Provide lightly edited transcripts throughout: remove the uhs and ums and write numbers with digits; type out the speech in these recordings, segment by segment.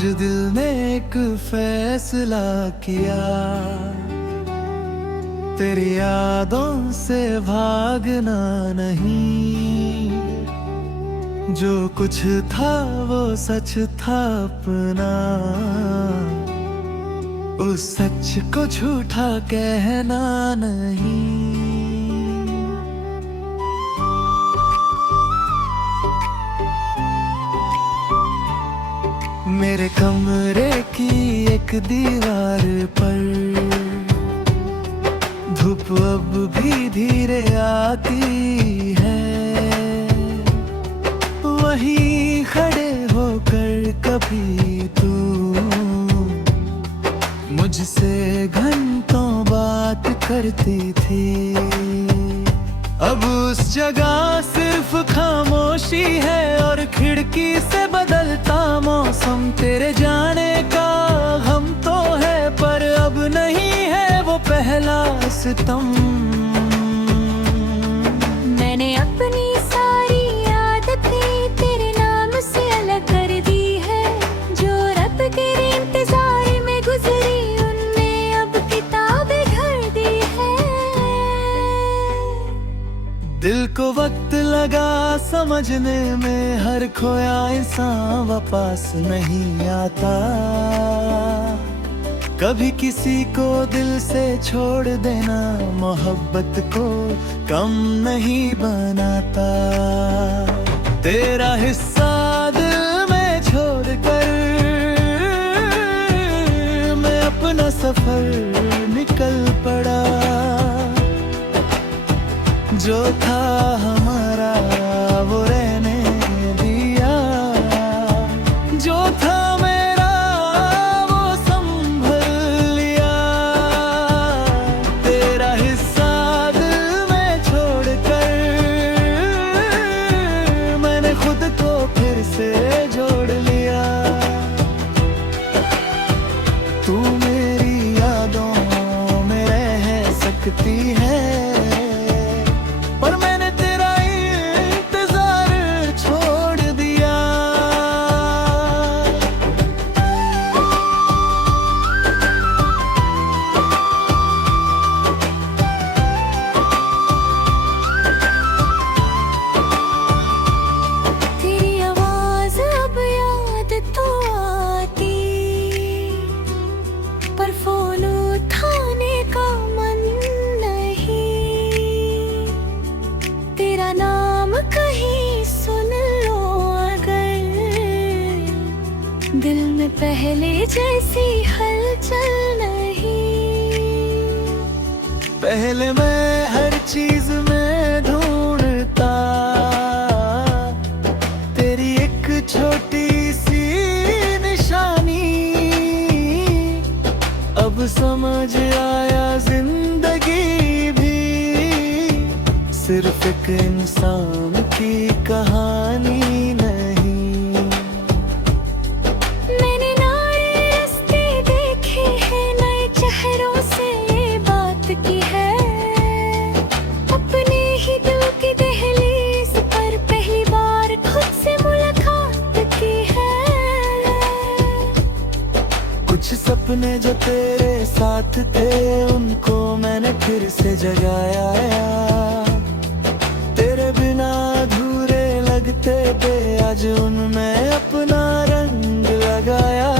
आज दिल ने एक फैसला किया, तेरी यादों से भागना नहीं। जो कुछ था वो सच था अपना, उस सच को झूठा कहना नहीं। मेरे कमरे की एक दीवार पर धूप अब भी धीरे आती है। वहीं खड़े होकर कभी तू मुझसे घंटों बात करती थी। अब उस जगह सिर्फ खामोशी है और खिड़की से बदलता मौसम। तेरे जाने का गम तो है पर अब नहीं है वो पहला सितम। मैंने अपनी सारी आदतें तेरे नाम से अलग कर दी है। जो रब के इंतजार में गुजरी उनमें अब किताबें भर दी है। दिल को वक्त लगा समझने में, हर खोया इंसान वापस नहीं आता। कभी किसी को दिल से छोड़ देना मोहब्बत को कम नहीं बनाता। तेरा हिस्सा दिल में छोड़कर मैं अपना सफर निकल पड़ा। जो था हमारा वो रहने दिया, जो था मेरा वो संभल लिया। तेरा हिस्सा दिल में छोड़कर मैंने खुद को फिर से जोड़ लिया। तू मेरी यादों में रह सकती है पर मैंने तेरा इंतजार छोड़ दिया। तेरी आवाज अब याद तो आती पर फोन उठाने का मन नहीं। तेरा नाम कहीं सुन लो अगर, दिल में पहले जैसी हलचल नहीं। पहले मैं हर चीज में ढूंढता तेरी एक छोटी सी निशानी। अब समझ आया जिंदगी भी सिर्फ एक इंसान की कहानी नहीं। मैंने नए रास्ते देखे हैं, नए चेहरों से ये बात की है। अपने ही दिल की दहलीज पर पहली बार खुद से मुलाकात की है। कुछ सपने जो तेरे साथ थे उनको मैंने फिर से जगाया। तेरे बिना अधूरे लगते थे, आज उनमें अपना रंग लगाया।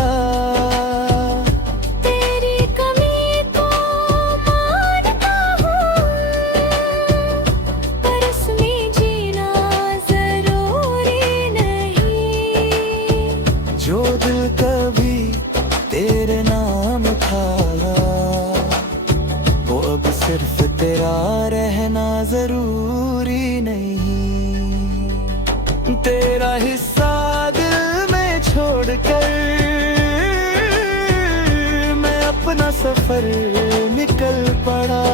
तेरी कमी को मानता हूँ पर उसमें जीना जरूरी नहीं। जो दिल कभी तेरे नाम था वो अब सिर्फ तेरा रहना जरूरी नहीं। तेरा हिस्सा दिल में छोड़कर मैं अपना सफर निकल पड़ा।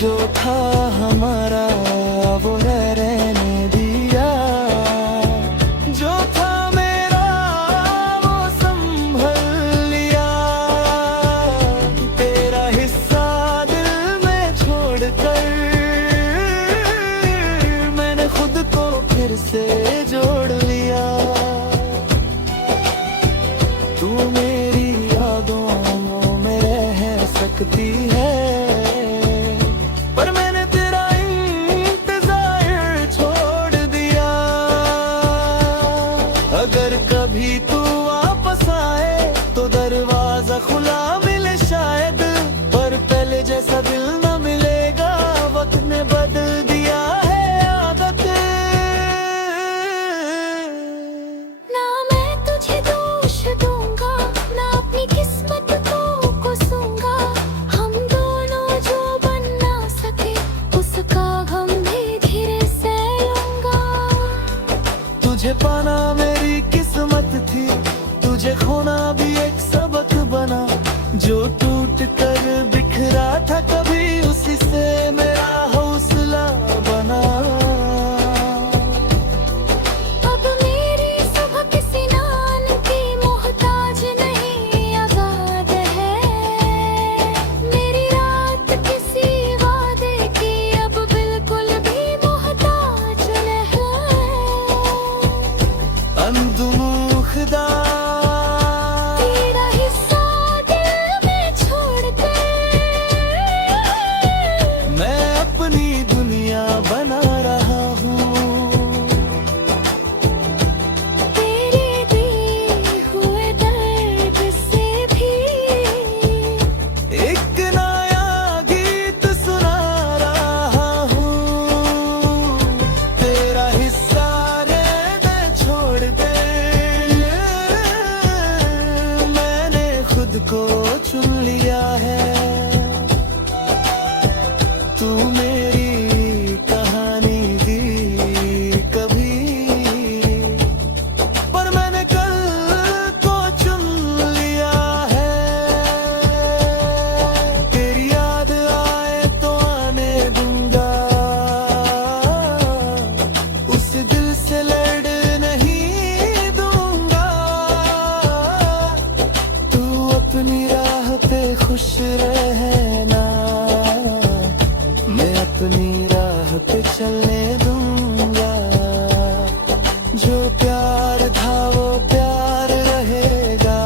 जो था हमारा वो रहने दिया, जो था मेरा वो संभल लिया। तेरा हिस्सा दिल में छोड़कर मैंने खुद को फिर से जोड़ लिया। तू मेरी यादों में रह सकती है, पर मैंने तेरा इंतजार छोड़ दिया। अगर कभी तू वापस आए तो दरवाजा खुला मिले शायद, पर पहले जैसा दिल न मिलेगा। वक्त ने बदल दिया है आदत। ना मैं तुझे दोष दूंगा, ना अपनी किस्मत को कोसूंगा। हम दोनों जो बन ना सके उसका गम भी धीरे से लूंगा। तुझे पाना मेरी किस्मत थी, तुझे खोना भी एक सबक बना। जो टूट कर बिखरा था कभी, उसी से मेरा हौसला बना। अब मेरी सुबह किसी नान की मोहताज नहीं आजाद है। मेरी रात किसी वादे की अब बिल्कुल भी मोहताज नहीं। अंदुमुखदा तेरा हिस्सा दिल में छोड़ के मैं अपनी दुनिया बना रहा हूँ। तेरे दिए हुए दर्द से भी एक नया गीत सुना रहा हूँ। तेरा हिस्सा रहने छोड़ दे, मैंने खुद को चुन लिया है। तू मेरी कहानी दी कभी, पर मैंने कल को चुन लिया है। तेरी याद आए तो आने दूंगा, उस दिल से लड़ नहीं दूंगा। तू अपनी राह पे खुश रहना, मैं अपनी राह पे चलने दूंगा। जो प्यार था वो प्यार रहेगा,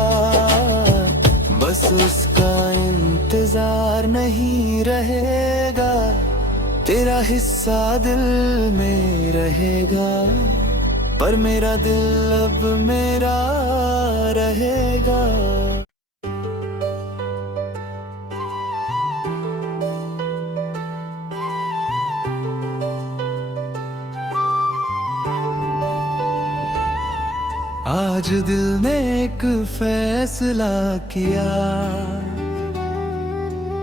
बस उसका इंतजार नहीं रहेगा। तेरा हिस्सा दिल में रहेगा, पर मेरा दिल अब मेरा रहेगा। आज दिल ने एक फैसला किया,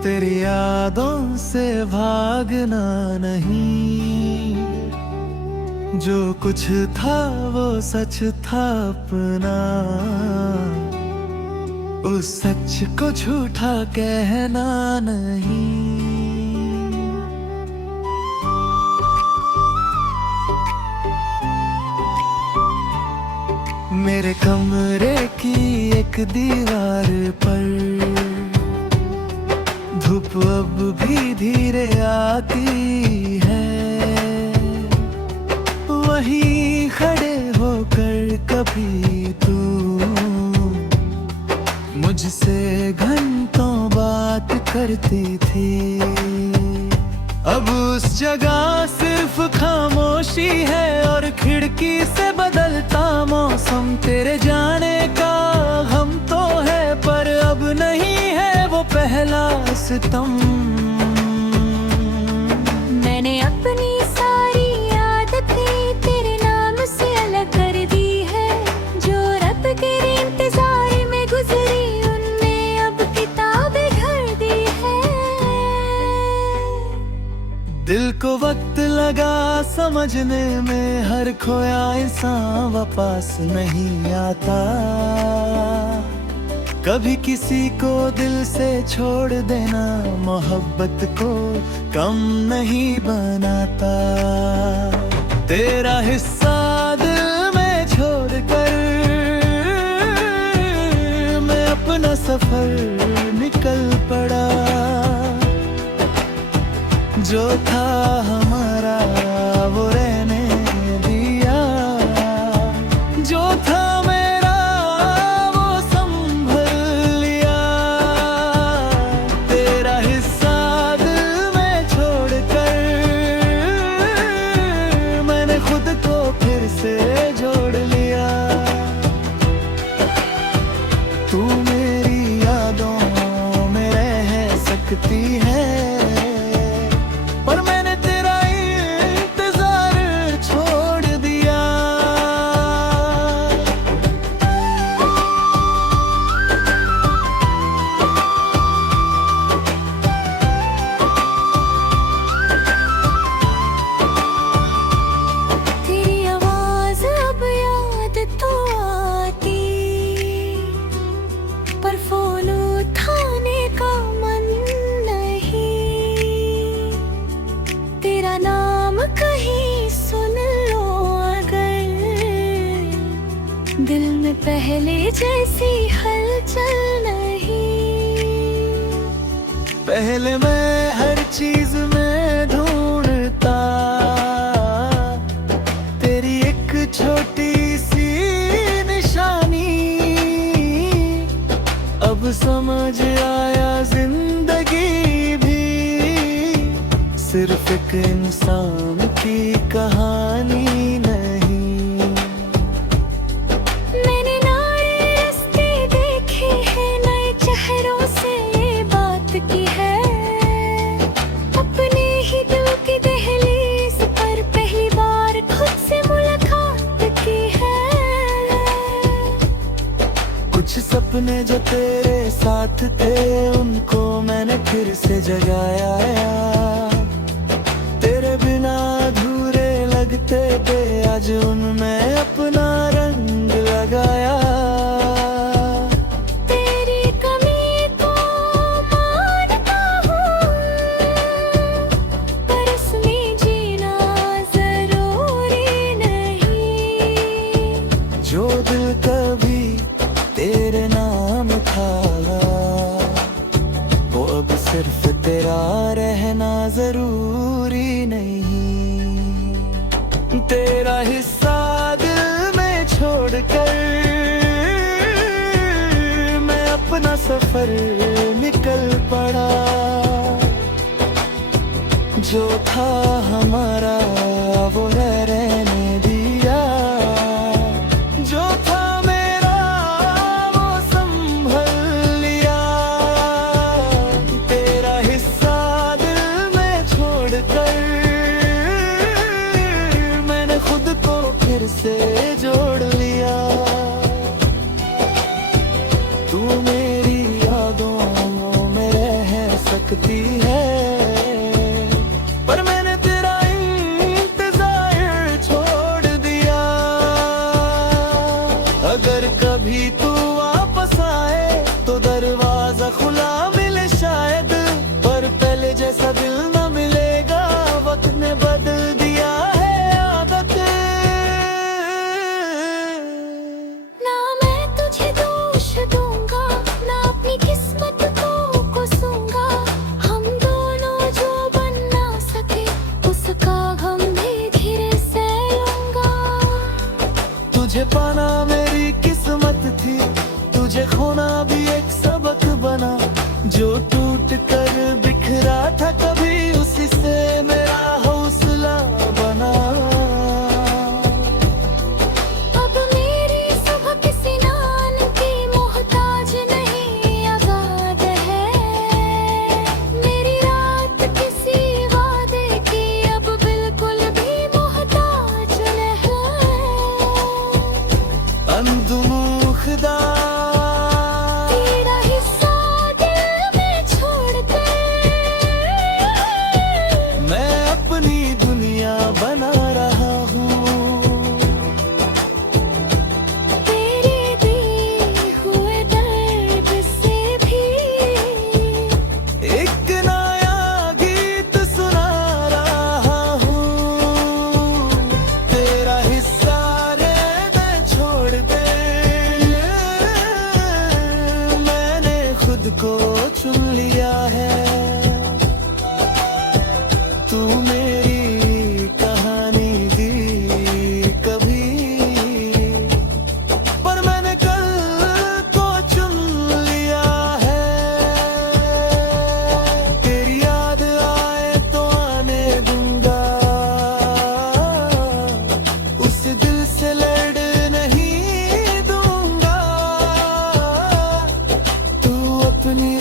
तेरी यादों से भागना नहीं। जो कुछ था वो सच था अपना, उस सच को झूठा कहना नहीं। मेरे कमरे की एक दीवार पर धूप अब भी धीरे आती है। वहीं खड़े होकर कभी तू मुझसे घंटों बात करती थी। अब उस जगह सिर्फ खामोशी है और खिड़की से बदलता मौसम। तेरे जाने का हम तो है, पर अब नहीं है वो पहला सितम। मैंने अपनी सारी आदतें तेरे नाम से अलग कर दी है। जो रब के इंतजार में गुजरी उनमें अब किताबें भर दी है। दिल को वक्त लगा समझने में, हर खोया इंसान वापस नहीं आता। कभी किसी को दिल से छोड़ देना मोहब्बत को कम नहीं बनाता। तेरा हिस्सा दिल में छोड़कर मैं अपना सफर निकल पड़ा। जो था हमारा वो रहने दिया, जो था मेरा वो संभाल सकती है, पर मैंने तेरा इंतजार छोड़ दिया। तेरी आवाज अब याद तो आती, पर फोन उठाने का मन नहीं। तेरा नाम कहीं सुन लो अगर, दिल में पहले जैसी हलचल नहीं। पहले मैं हर चीज में ढूंढता तेरी एक छोटी सी निशानी, अब समझ आया जिंदगी भी सिर्फ एक इंसान की कहानी नहीं। मैंने नए रास्ते देखे हैं, नए चेहरों से ये बात की है। अपने ही दिल की दहलीज पर पहली बार खुद से मुलाकात की है। कुछ सपने जो तेरे साथ थे उनको मैंने फिर से जगाया, तेरे बिना अधूरे लगते थे आज उनमें अपना रंग लगाया। तेरी कमी को मानता हूँ, पर इसमें जीना जरूरी नहीं। जो दिल कभी तेरे नाम था वो अब सिर्फ तेरा रहना जरूरी नहीं। तेरा हिस्सा दिल में छोड़कर मैं अपना सफर निकल पड़ा। जो था हमारा वो रहने दिया, जो था मेरा वो संभल लिया। तेरा हिस्सा दिल में छोड़कर मैंने खुद को फिर से जोड़ लिया। तू मेरी यादों में रह सकती है, पर मैंने तेरा इंतजार छोड़ दिया। अगर कभी तू वापस आए तो दरवाजा खुला मिले शायद, पर पहले जैसा दिल न मिलेगा। वक्त ने बदल दिया है आदत। ना मैं तुझे दोष दूंगा, ना अपनी किस्मत को कोसूंगा। हम दोनों जो बन ना सके उसका गम भी धीरे से लूंगा। तुझे पाना मेरी किस्मत थी, तुझे खोना भी एक सबक बना। जो टूट कर बिखरा था कभी उसी से मेरा हौसला बना। अब मेरी सुबह किसी नान की मोहताज नहीं आजाद है। मेरी रात किसी वादे की अब बिल्कुल भी मोहताज नहीं। अंदुमुखदा तेरा हिस्सा दिल में छोड़ कर मैं अपनी दुनिया बना रहा हूँ। तेरे दिए हुए दर्द से भी एक नया गीत सुना रहा हूँ। तेरा हिस्सा रहना छोड़ दे, मैंने खुद को चुन लिया है। तू मेरी कहानी दी कभी, पर मैंने कल को चुन लिया है। तेरी याद आए तो आने दूंगा, उस दिल से लड़ नहीं दूंगा। तू अपनी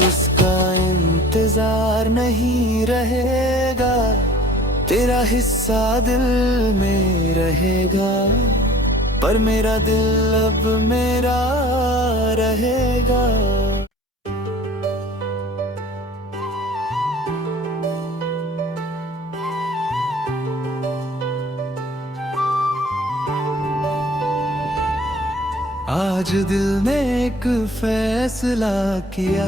उसका इंतजार नहीं रहेगा, तेरा हिस्सा दिल में रहेगा, पर मेरा दिल अब मेरा रहेगा। आज दिल ने एक फैसला किया,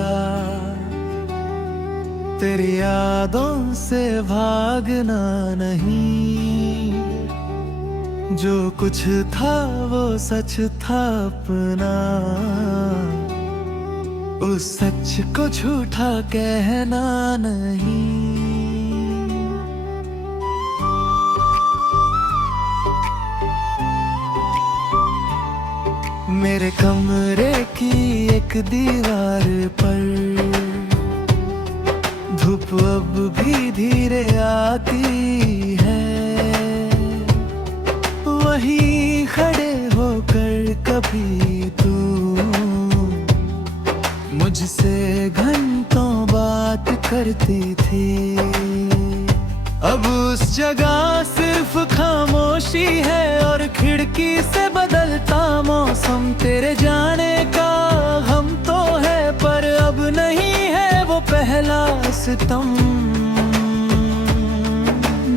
तेरी यादों से भागना नहीं। जो कुछ था वो सच था अपना, उस सच को झूठा कहना नहीं। मेरे कमरे की एक दीवार पर धूप अब भी धीरे आती है, वहीं खड़े होकर कभी तू मुझसे घंटों बात करती थी। अब उस जगह सिर्फ खामोशी है और खिड़की से बदलता मौसम। तेरे जाने का हम तो है, पर अब नहीं है वो पहला सितम।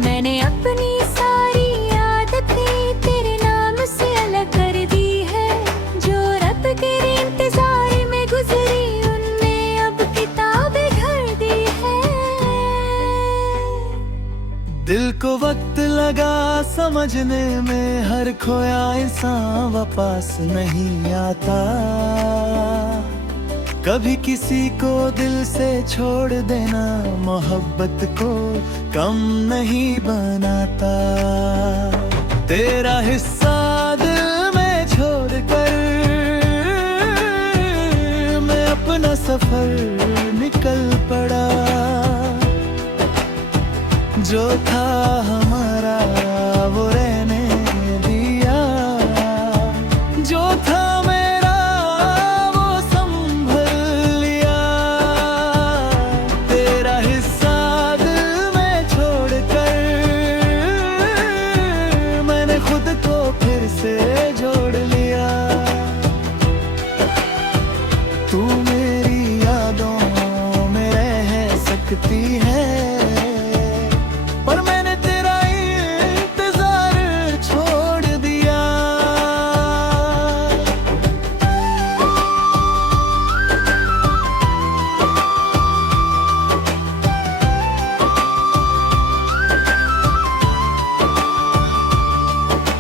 मैंने अपनी सारी आदतें तेरे नाम से अलग कर दी है। जो रब के इंतजार में गुजरी, उनमें अब किताबें भर दी है। दिल को वक्त लगा समझने में, हर खोया इंसान वापस नहीं आता। कभी किसी को दिल से छोड़ देना मोहब्बत को कम नहीं बनाता। तेरा हिस्सा दिल में छोड़कर मैं अपना सफर निकल पड़ा। जो था हमारा वो रहने दिया, जो था मेरा वो संभल लिया। तेरा हिस्सा दिल में छोड़कर मैंने खुद को फिर से जोड़ लिया। तू मेरी यादों में रह सकती है, पर मैंने तेरा इंतजार छोड़ दिया।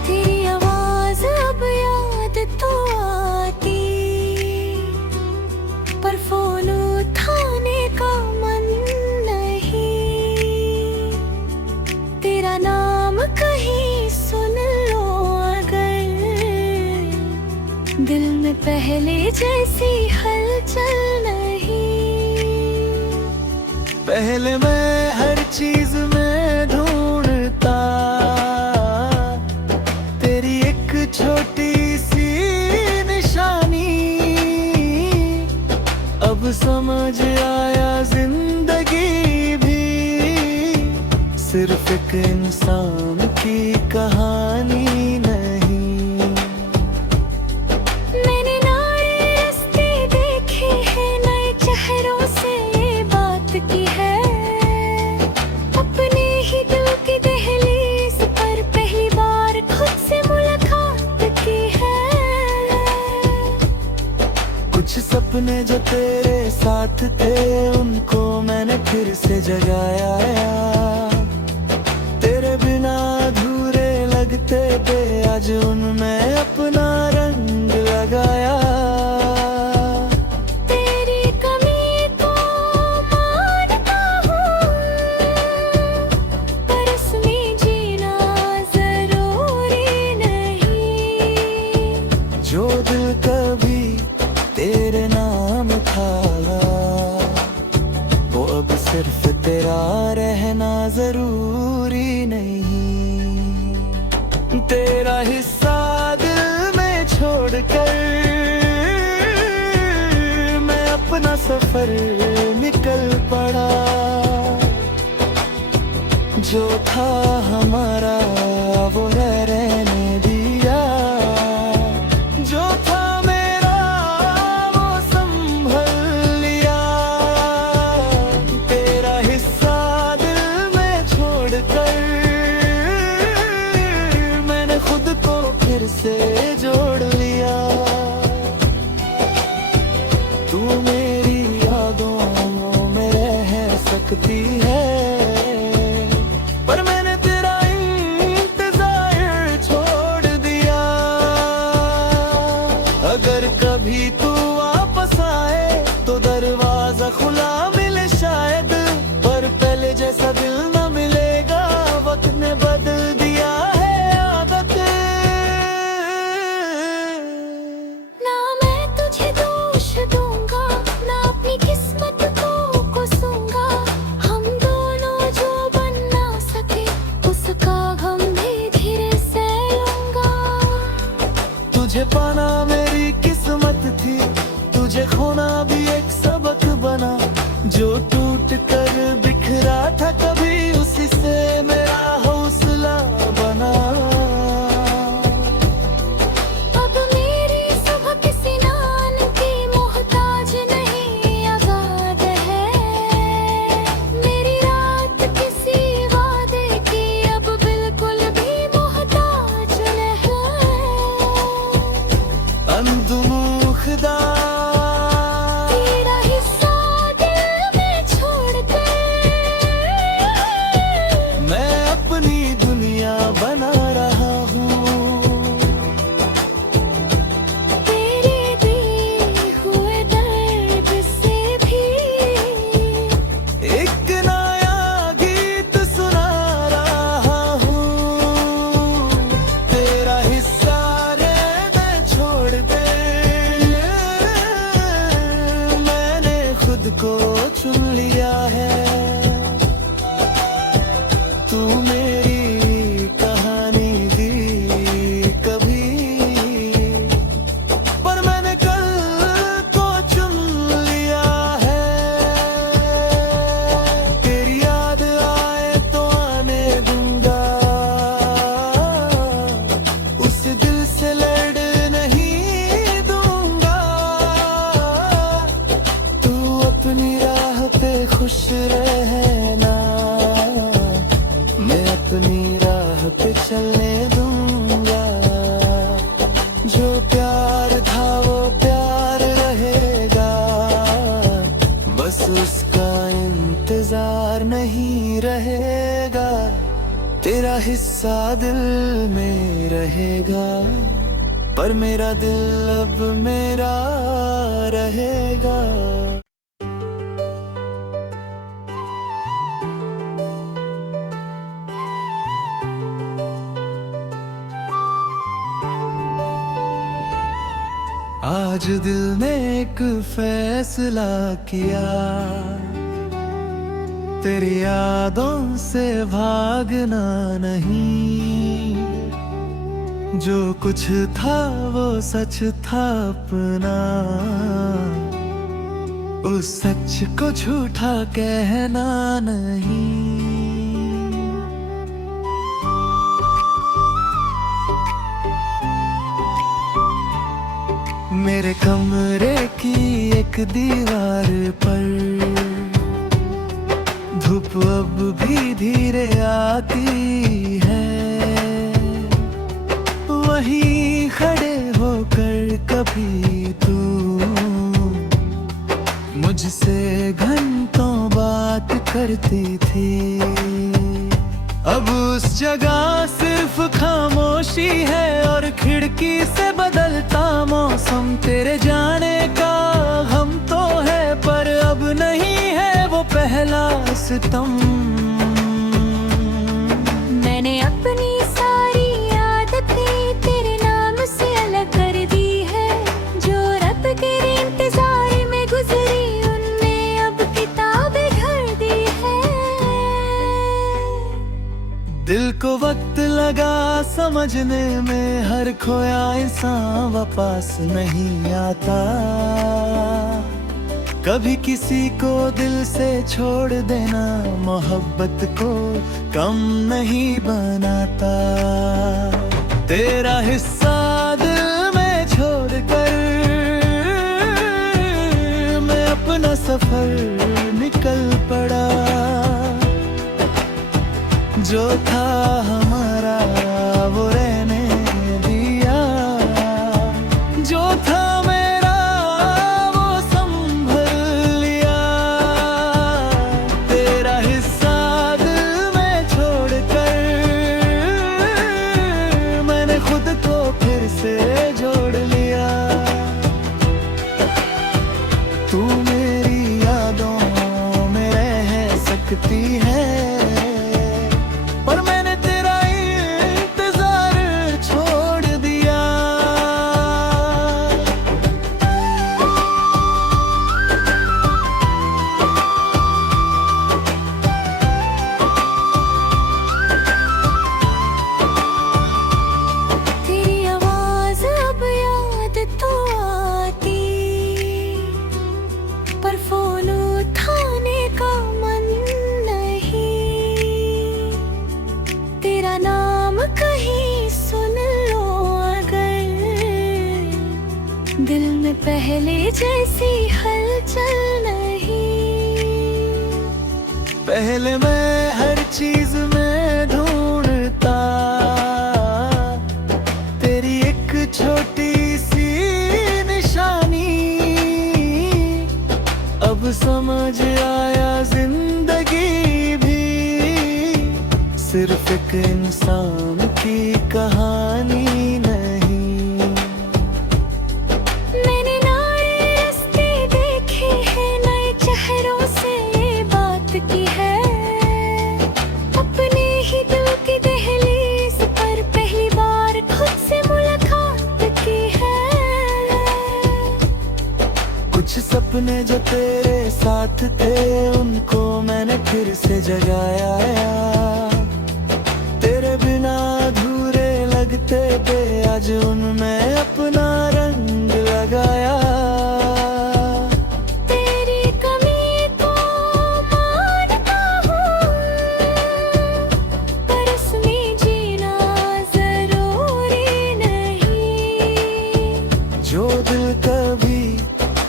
तेरी आवाज अब याद तो आती, पर फोन उठाने का मन नहीं। तेरा नाम कहीं सुन लो अगर, दिल में पहले जैसी हलचल नहीं। पहले मैं हर चीज में ढूंढता तेरी एक छोटी सी निशानी। अब समझ आया जिंदगी भी सिर्फ एक इंसान की कहानी नहीं। मैंने नए रास्ते देखे हैं, नए चेहरों से ये बात की है। अपने ही दिल की दहलीज पर पहली बार खुद से मुलाकात की है। कुछ सपने जो तेरे साथ थे, उनको मैंने फिर से जगाया। तेरे बिना अधूरे लगते थे, आज उनमें अपना रंग लगाया। तेरी कमी को मानता हूँ, पर इसमें जीना जरूरी नहीं। जो दिल कभी तेरे नाम था, वो अब सिर्फ तेरा रहना जरूरी नहीं। तेरा हिस्सा दिल में छोड़कर अपना सफर निकल पड़ा। जो था हमारा वो रहने दिया, जो था मेरा वो संभल लिया। तेरा हिस्सा दिल में छोड़कर मैंने खुद को फिर से जोड़ लिया। तू मेरी यादों में रह सकती है, पर मैंने तेरा इंतजार छोड़ दिया। अगर कभी तू वापस आए तो दरवाजा खुला मिले शायद, पर पहले जैसा दिल न मिलेगा। वक्त ने बदल दिया है आदत। ना मैं तुझे दोष दूंगा, ना अपनी किस्मत को कोसूंगा। हम दोनों जो बन ना सके उसका गम भी धीरे से लूंगा। तुझे पाना मेरी किस्मत थी, तुझे खोना भी एक सबक बना। जो टूट कर बिखरा था कभी उसी से मेरा हौसला बना। अब मेरी सुबह किसी नान की मोहताज नहीं आजाद है। मेरी रात किसी वादे की अब बिल्कुल भी मोहताज नहीं। अंदुमुखदा तेरा हिस्सा दिल में छोड़ कर मैं अपनी दुनिया बना रहा हूँ। तेरे दिए हुए दर्द से भी एक नया गीत सुना रहा हूँ। तेरा हिस्सा रहने छोड़ दे, मैंने खुद को चुन लिया है। तू मेरी कहानी दी कभी, पर मैंने कल को चुन लिया है। तेरी याद आए तो आने दूंगा, उस दिल से लड़ नहीं दूंगा। तू अपनी राह पे खुश रहना, मैं अपनी राह पे चलने दूंगा। जो प्यार था वो प्यार रहेगा, बस उसका इंतजार नहीं रहेगा। तेरा हिस्सा दिल में रहेगा, पर मेरा दिल अब मेरा रहेगा। आज दिल ने एक फैसला किया, तेरी यादों से भागना नहीं। जो कुछ था वो सच था अपना, उस सच को झूठा कहना नहीं। मेरे कमरे की एक दीवार पर धूप अब भी धीरे आती है। वहीं खड़े होकर कभी तू मुझसे घंटों बात करती थी। अब उस जगह सिर्फ खामोशी है और खिड़की से बदलता मौसम। तेरे जाने का हम तो है, पर अब नहीं है वो पहला सितम। मैंने अपनी सारी आदतें तेरे नाम से अलग कर दी है। जो रब के इंतजार में गुजरी उनमें अब किताबें भर दी है। दिल को वक्त लगा समझने में, हर खोया इंसान वापस नहीं आता। कभी किसी को दिल से छोड़ देना मोहब्बत को कम नहीं बनाता। तेरा हिस्सा दिल में छोड़कर मैं अपना सफर निकल पड़ा। जो था हमारा वो रहने दिया, जो था मेरा वो संभल लिया। तेरा हिस्सा दिल में छोड़कर मैंने खुद को फिर से जोड़ लिया। तू मेरी यादों में रह सकती है, पर मैंने तेरा इंतजार छोड़ दिया। तेरी आवाज अब याद तो आती, पर फोन उठाने का मन नहीं। तेरा नाम कहीं सुन लो अगर, दिल में पहले जैसी हलचल नहीं। पहले मैं हर चीज में ढूंढता तेरी एक छोटी सी निशानी। अब समझ आया जिंदगी भी सिर्फ एक इंसान की कहानी नहीं। मैंने नए रास्ते देखे हैं, नए चेहरों से ये बात की है। अपने ही दिल की दहलीज पर पहली बार खुद से मुलाकात की है। कुछ सपने जो तेरे साथ थे उनको मैंने फिर से जगाया। तेरे बिना अधूरे लगते थे, आज उनमें अपना रंग लगाया। तेरी कमी को मानता हूँ, पर इसमें जीना जरूरी नहीं। जो दिल कभी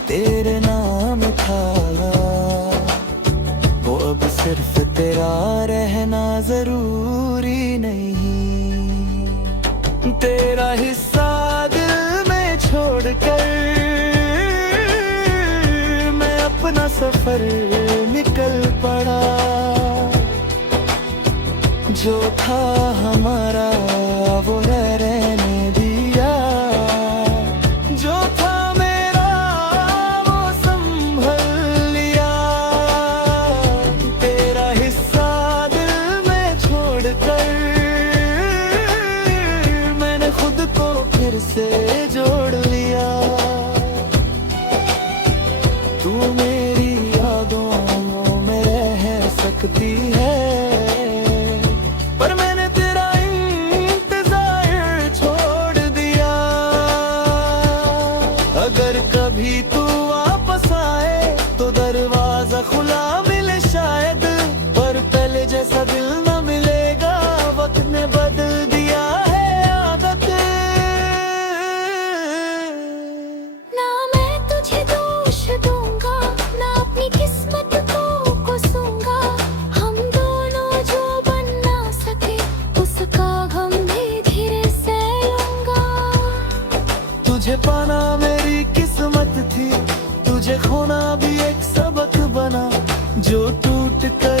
तेरे नाम था वो अब सिर्फ तेरा रहना जरूरी नहीं। तेरा हिस्सा दिल में छोड़कर मैं अपना सफर निकल पड़ा। जो था हमारा वो रहने दिया, जो था मेरा वो संभल लिया। तेरा हिस्सा दिल में छोड़कर मैंने खुद को फिर से जोड़ लिया। तू मेरी यादों में रह सकती है, पर मैंने तेरा इंतजार छोड़ दिया। अगर कभी तू वापस आए तो दरवाजा खुला मिले शायद, पर पहले जैसा दिल न मिलेगा। वक्त ने बदल दिया है आदत। ना मैं तुझे दोष दूंगा, ना अपनी किस्मत को कोसूंगा। हम दोनों जो बन ना सके उसका गम भी धीरे से लूंगा। तुझे पाना मेरी किस्मत थी, तुझे खोना भी एक सबक बना। जो टूट कर